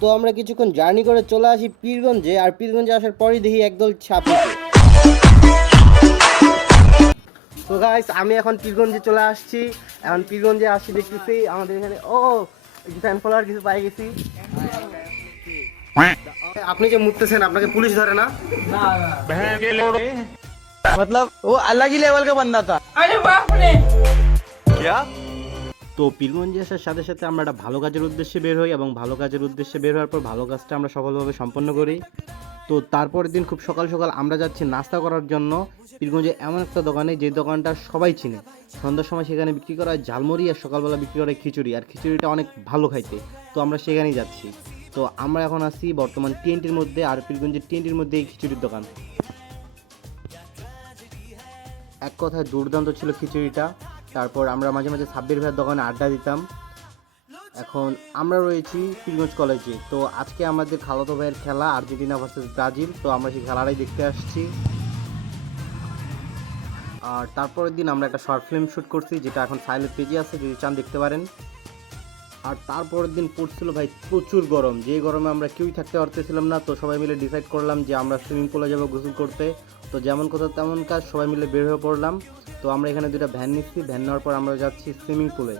তো আমরা কিছুক্ষণ জার্নি করে চলে আসি পীরগঞ্জে, আর পীরগঞ্জে আসার পরই দেখি একদল ছাপ। তো গাইস আমি এখন পীরগঞ্জে চলে আসছি। এখন পীরগঞ্জে আসছি, দেখতেছি আমাদের এখানে ফ্যান ফলোয়ার কিছু পাই গেছি। আপনি যে মুততেছেন আপনাকে পুলিশ ধরে না? मतलब वो अलग ही लेवल का बंदा था। তো পীরগঞ্জে আসার সাথে সাথে আমরা একটা ভালো কাজের উদ্দেশ্যে বের হই, এবং ভালো কাজের উদ্দেশ্যে বের হওয়ার পর ভালো কাজটা আমরা সফলভাবে সম্পন্ন করি। তো তারপরের দিন খুব সকাল সকাল আমরা যাচ্ছি নাস্তা করার জন্য পীরগঞ্জে এমন একটা দোকানে, যে দোকানটা সবাই চিনে। সন্ধ্যার সময় সেখানে বিক্রি করা হয় ঝালমুড়ি, আর সকালবেলা বিক্রি করা হয় খিচুড়ি, আর খিচুড়িটা অনেক ভালো খাইতে। তো আমরা সেখানেই যাচ্ছি। তো আমরা এখন আছি বর্তমান টিএনটির মধ্যে, আর পীরগঞ্জের টিএনটির মধ্যে এই খিচুড়ির দোকান। এক কথায় দুর্দান্ত ছিল খিচুড়িটা। তারপর আমরা মাঝে মাঝে সাব্বির ভাইয়ের দোকানে আড্ডা দিতাম। এখন আমরা রয়েছি পীরগঞ্জ কলেজে। তো আজকে আমাদের খালাতো ভাইয়ের খেলা আর্জেন্টিনা ভার্সেস ব্রাজিল, তো আমরা সেই খেলাটাই দেখতে আসছি। আর তারপরের দিন আমরা একটা শর্ট ফিল্ম শ্যুট করছি, যেটা এখন সাইলেন্ট পেজে আছে, যদি চান দেখতে পারেন। আর তারপরের দিন পড়ছিল ভাই প্রচুর গরম, যে গরমে আমরা কেউই থাকতে পারতেছিলাম না। তো সবাই মিলে ডিসাইড করলাম যে আমরা সুইমিং পুলে যাবো গোসল করতে। তো যেমন কথা তেমন কাজ, সবাই মিলে বের হয়ে পড়লাম। তো আমরা এখানে দুটো ভ্যান নিচ্ছি, ভ্যান নেওয়ার পর আমরা যাচ্ছি সুইমিং পুলে।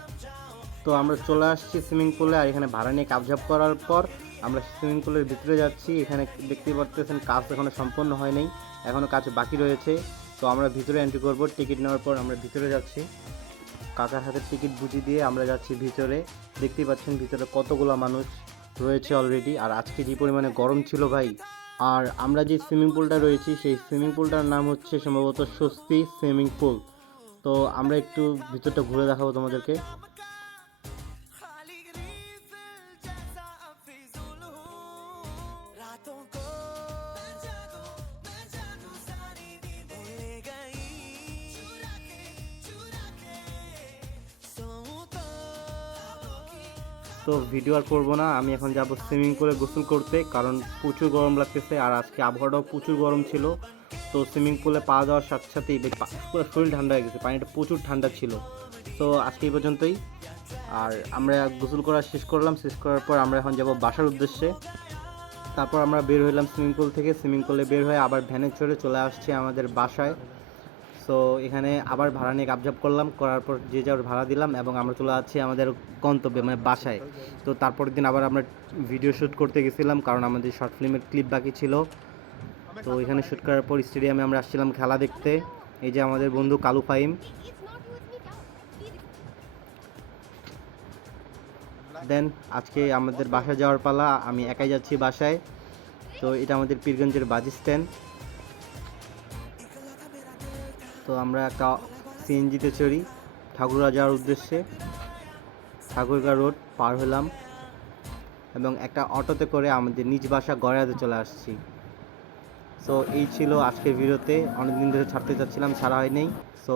তো আমরা চলে আসছি সুইমিং পুলে, আর এখানে ভাড়া নিয়ে কাবঝাপ করার পর আমরা সুইমিং পুলের ভিতরে যাচ্ছি। এখানে দেখতে পাচ্ছেন কাজ এখনও সম্পন্ন হয় নাই, এখনও কাজ বাকি রয়েছে। তো আমরা ভিতরে এন্ট্রি করব, টিকিট নেওয়ার পর আমরা ভিতরে যাচ্ছি। কাকার হাতে টিকিট বুঝিয়ে দিয়ে আমরা যাচ্ছি ভিতরে। দেখতেই পাচ্ছেন ভিতরে কতগুলো মানুষ রয়েছে অলরেডি, আর আজকে যে পরিমাণে গরম ছিল ভাই। আর আমরা যে সুইমিং পুলটা রয়েছি, সেই সুইমিং পুলটার নাম হচ্ছে সম্ভবত স্বস্তি সুইমিং পুল। তো আমরা একটু ভিতরটা ঘুরে দেখাবো তোমাদেরকে। তো ভিডিও আর করবো না, আমি এখন যাব সুইমিং পুলে গোসল করতে, কারণ প্রচুর গরম লাগতেছে, আর আজকে আবহাওয়াটাও প্রচুর গরম ছিল। তো সুইমিং পুলে পা দেওয়ার সাথে সাথেই পুরো শরীর ঠান্ডা হয়ে গেছে, পানিটা প্রচুর ঠান্ডা ছিল। তো আজকে এই পর্যন্তই। আর আমরা গোসল করা শেষ করলাম, শেষ করার পর আমরা এখন যাব বাসার উদ্দেশ্যে। তারপর আমরা বের হইলাম সুইমিং পুল থেকে, সুইমিং পুলে বের হয়ে আবার ভ্যানে চড়ে চলে আসছি আমাদের বাসায়। সো এখানে আবার ভাড়া নিয়ে কাবজাব করলাম, করার পর যে যার ভাড়া দিলাম, এবং আমরা চলে যাচ্ছি আমাদের গন্তব্যে মানে বাসায়। তো তারপরের দিন আবার আমরা ভিডিও শ্যুট করতে গেছিলাম, কারণ আমাদের শর্ট ফিল্মের ক্লিপ বাকি ছিল। তো এখানে শ্যুট করার পর স্টেডিয়ামে আমরা আসছিলাম খেলা দেখতে। এই যে আমাদের বন্ধু কালু ফাহিম। দেন আজকে আমাদের বাসায় যাওয়ার পালা, আমি একাই যাচ্ছি বাসায়। তো এটা আমাদের পীরগঞ্জের বাস স্ট্যান্ড। তো আমরা একটা সিএনজিতে চড়ি ঠাকুরগাঁও যাওয়ার উদ্দেশ্যে। ঠাকুরগাঁও রোড পার হলাম, এবং একটা অটোতে করে আমাদের নিজ বাসা গড়াইতে চলে আসছি। সো এই ছিল আজকের ভিডিওতে, অনেকদিন ধরে ছাড়তে চাচ্ছিলাম, ছাড়া হয়নি। সো